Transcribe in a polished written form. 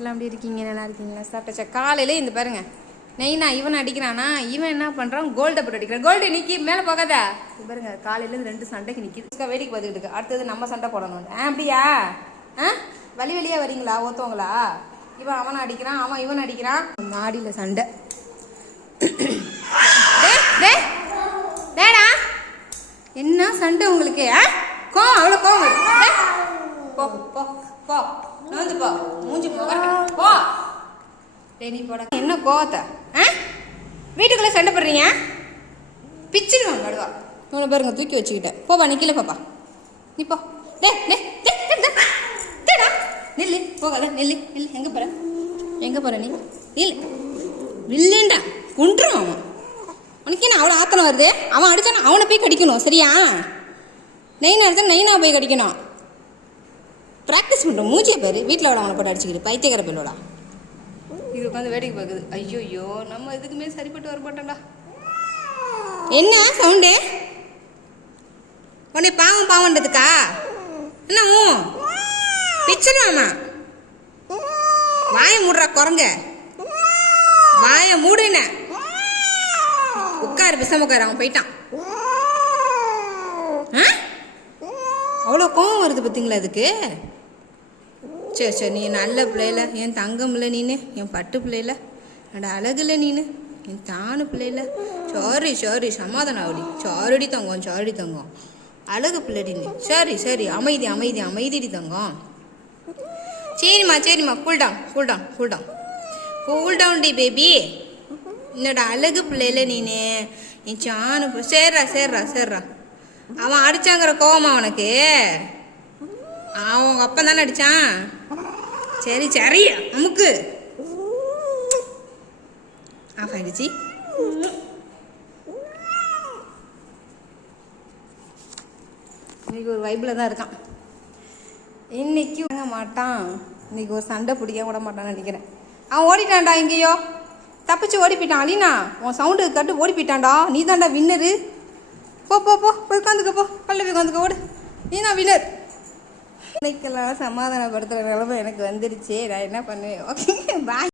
எல்லாம் எப்படி இருக்கீங்க? நல்லா இருக்கீங்களா? சாப்பிட்டாச்சா? காலையில் இந்த பாருங்க நெய்னா இவன் அடிக்கிறானா, இவன் என்ன பண்ணுறான், கோல்டை போட்டு அடிக்கிறான். கோல்டு நிற்கி மேலே போகாதா? இது பாருங்க காலையிலேருந்து 2 சண்டைக்கு நிற்கிது. வேடிக்கை பார்த்துக்கிட்டு இருக்கு. அடுத்தது நம்ம சண்டை போடணும். அப்படியா? வழி வழியாக வரீங்களா ஒருத்தவங்களா? இவன் அவனை அடிக்கிறான், அவன் இவன் அடிக்கிறான். மாடியில் சண்டை. டேடா என்ன சண்டை உங்களுக்கு? கோவம் அவ்வளோ கோவம். போ போ போ வந்து போ, மூஞ்சி போ. நீ போட என்ன கோவத்தை? வீட்டுக்குள்ளே சண்டை போடுறீங்க? பிச்சுடுவான் நடுவா. இவ்வளோ பாருங்க தூக்கி வச்சுக்கிட்டேன். போப்பா நிற்கல பாப்பா, நீ போ. டேடா நெல்லு, போகாத நெல்லு நெல்லு. எங்கே போற எங்கே போற நீ? இல்லை இல்லைண்டா கொண்டுறான் அவன். உனக்கு என்ன அவ்வளோ ஆத்தனம் வருது? அவன் அடித்தானா அவனை போய் கடிக்கணும், சரியா? நெய்னா அடித்தா நெய்னா போய் கடிக்கணும். ப்ராக்டிஸ் பண்ணுறோம். மூச்சியை பேர் வீட்டில் விட அவனை போட்டு அடிச்சுக்கிட்டு பைத்தியக்கார பிள்ளோடா. இது உட்காந்து வேடிக்கை பார்க்குது. ஐயோ நம்ம இதுக்குமே சரிப்பட்டு வர மாட்டோம்டா. என்ன சவுண்டு? உன்னை பாவம் பாவன்றதுக்கா? என்ன பிச்சுடுவாமா? வாயை மூடுறா குரங்க, வாயை மூடுன. உட்காரு பிசம் உட்காரு. அவன் போயிட்டான். அவ்வளோ கோவம் வருது பார்த்தீங்களா அதுக்கு? சரி சரி, நீ நல்ல பிள்ளைல, என் தங்கம் இல்லை நீனு, என் பட்டு பிள்ளைல, என்னோட அழகுல நீனு, என் தானு பிள்ளைல. சாரி சாரி, சமாதானம் ஆகுடி. சாரிடி தங்கம், சாரிடி தங்கம், அழகு பிள்ளைடின்னு. சரி சரி, அமைதி அமைதி அமைதிடி தங்கம். சரிம்மா சரிம்மா, கூல்டவுன் கூல்டவுன் கூல்டவுன் கூல்டவுன் டி பேபி. என்னோட அழகு பிள்ளைல நீனு, என் சாணு. சேர்றா சேர்றா சேர்றா. அவன் அடிச்சாங்கிற கோவமா அவனுக்கு? அவங்க அப்பா தானே அடிச்சான். சரி சரி அமுக்கு. ஆஃப் ஆயிடுச்சு. இன்னைக்கு ஒரு வைப்பில் தான் இருக்கான். இன்னைக்கு வாங்க மாட்டான். இன்னைக்கு ஒரு சண்டை பிடிக்க விட மாட்டான்னு நினைக்கிறேன். அவன் ஓடிட்டான்டா, எங்கேயோ தப்பிச்சு ஓடி போயிட்டான். அலினா உன் சவுண்டு கட்டு ஓடி போயிட்டான்டா. நீ தான்டா வின்னரு. போ போ போ போய் உட்காந்துக்க, போ கல்ல போய் உட்காந்துக்க, ஓடு. நீ தான் வின்னர். இன்னைக்கெல்லாம் சமாதானப்படுத்துகிற நிலைமை எனக்கு வந்துருச்சு. நான் என்ன பண்ணுவேன்? Okay bye.